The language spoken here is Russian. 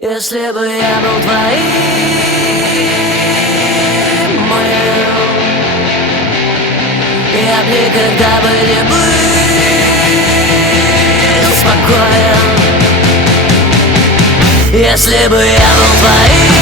Если бы я был твоим, я б никогда бы не был спокоен. Если бы я был твоим,